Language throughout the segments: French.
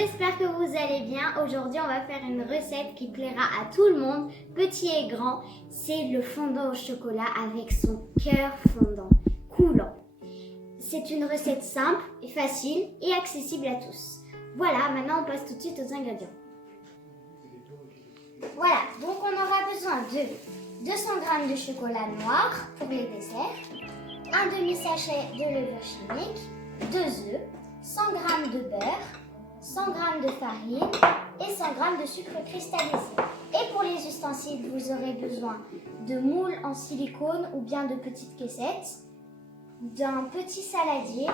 J'espère que vous allez bien. Aujourd'hui, on va faire une recette qui plaira à tout le monde, petit et grand. C'est le fondant au chocolat avec son cœur fondant, coulant. C'est une recette simple et facile et accessible à tous. Voilà, maintenant on passe tout de suite aux ingrédients. Voilà, donc on aura besoin de 200 g de chocolat noir pour les desserts, un demi-sachet de levure chimique, 2 œufs, 100 g de beurre, 100 g de farine et 100 g de sucre cristallisé. Et pour les ustensiles, vous aurez besoin de moules en silicone ou bien de petites caissettes, d'un petit saladier,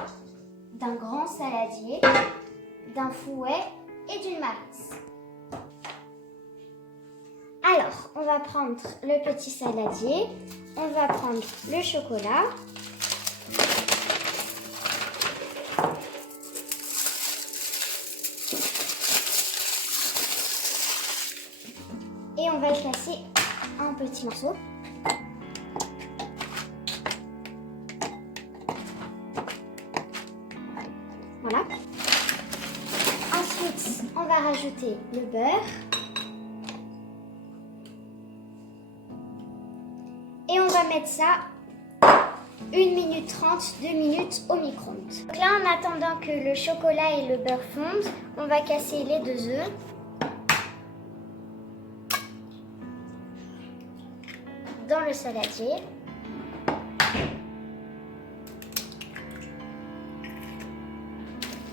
d'un grand saladier, d'un fouet et d'une maryse. Alors, on va prendre le petit saladier, on va prendre le chocolat. Et on va le casser en petits morceaux. Voilà. Ensuite, on va rajouter le beurre. Et on va mettre ça 1 minute 30, 2 minutes au micro-ondes. Donc là, en attendant que le chocolat et le beurre fondent, on va casser les 2 œufs. Dans le saladier.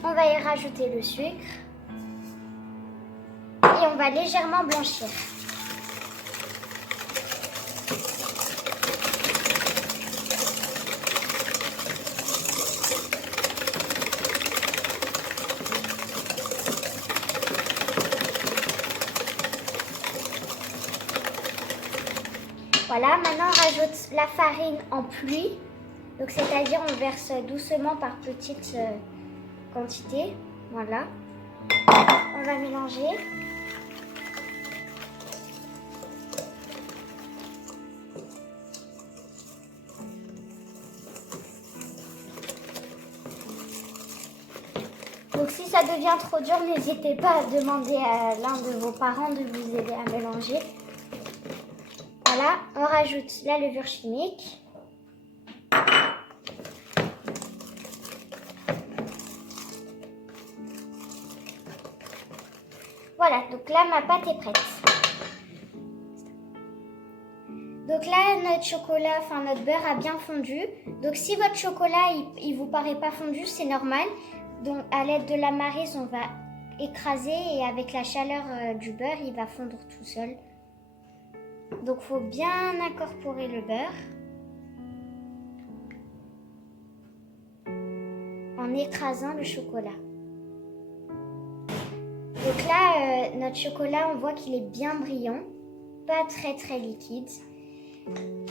On va y rajouter le sucre et on va légèrement blanchir. Voilà, maintenant on rajoute la farine en pluie, donc c'est-à-dire on verse doucement par petites quantités. Voilà, on va mélanger. Donc si ça devient trop dur, n'hésitez pas à demander à l'un de vos parents de vous aider à mélanger. Voilà, on rajoute la levure chimique. Voilà, donc là ma pâte est prête. Donc là notre chocolat, notre beurre a bien fondu. Donc si votre chocolat il vous paraît pas fondu, c'est normal. Donc à l'aide de la maryse, on va écraser et avec la chaleur du beurre, il va fondre tout seul. Donc il faut bien incorporer le beurre en écrasant le chocolat. Donc là, notre chocolat, on voit qu'il est bien brillant, pas très liquide.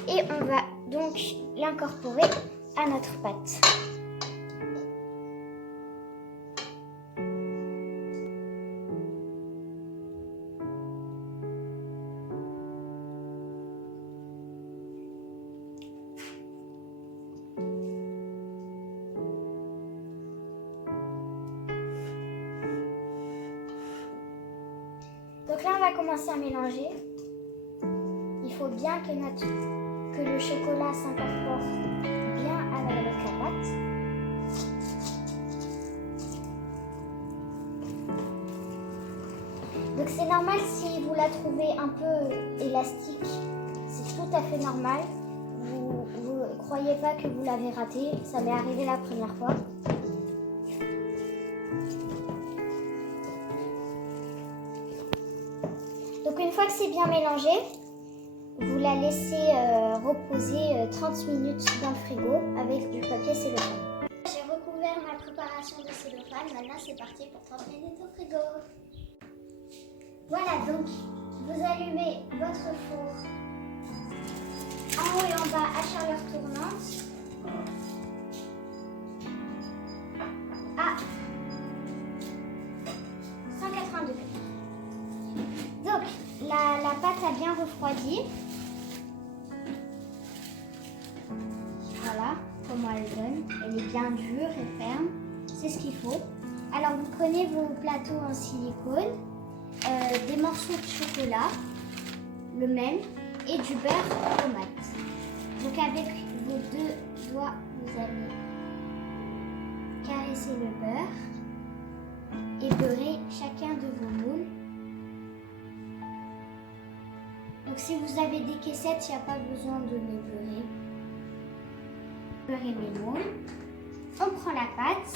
Et on va donc l'incorporer à notre pâte. Donc là, on va commencer à mélanger. Il faut bien que le chocolat s'incorpore bien avec la pâte. Donc c'est normal si vous la trouvez un peu élastique, c'est tout à fait normal. Vous ne croyez pas que vous l'avez raté, ça m'est arrivé la première fois. Donc une fois que c'est bien mélangé, vous la laissez reposer 30 minutes dans le frigo avec du papier cellophane. J'ai recouvert ma préparation de cellophane, maintenant c'est parti pour 30 minutes au frigo. Voilà, donc vous allumez votre four en haut et en bas à chaleur tournante à 180 degrés. Donc, la pâte a bien refroidi. Voilà comment elle donne. Elle est bien dure et ferme. C'est ce qu'il faut. Alors vous prenez vos plateaux en silicone, des morceaux de chocolat, le même, et du beurre tomate. Donc avec vos 2 doigts, vous allez caresser le beurre et beurrer chacun de vos moules. Donc si vous avez des caissettes, il n'y a pas besoin de les beurrer. Beurrer mes moules. On prend la pâte,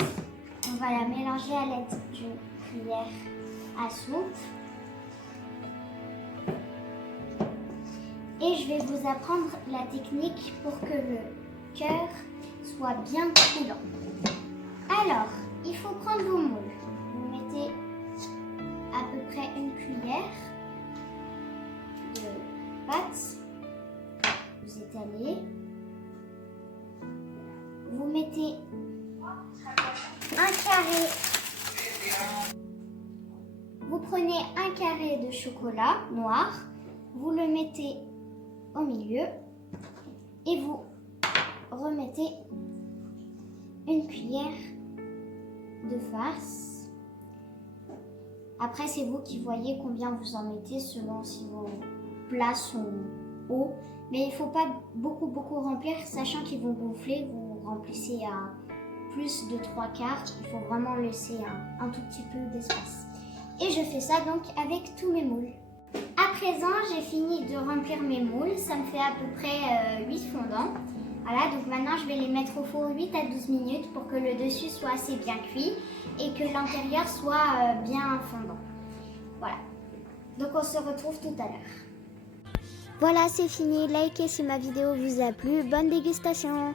on va la mélanger à l'aide d'une cuillère à soupe. Et je vais vous apprendre la technique pour que le cœur soit bien coulant. Alors, il faut prendre vos moules. Vous mettez à peu près une cuillère de pâte. Vous étalez. Vous mettez un carré. Vous prenez un carré de chocolat noir. Vous le mettez au milieu et vous remettez une cuillère de farce. Après, c'est vous qui voyez combien vous en mettez selon si vos plats sont hauts. Mais il ne faut pas beaucoup remplir, sachant qu'ils vont gonfler. Vous remplissez à plus de 3/4. Il faut vraiment laisser un tout petit peu d'espace. Et je fais ça donc avec tous mes moules. À présent, j'ai fini de remplir mes moules. Ça me fait à peu près 8 fondants. Voilà, donc maintenant je vais les mettre au four 8 à 12 minutes pour que le dessus soit assez bien cuit et que l'intérieur soit bien fondant. Voilà. Donc on se retrouve tout à l'heure. Voilà, c'est fini. Likez si ma vidéo vous a plu. Bonne dégustation!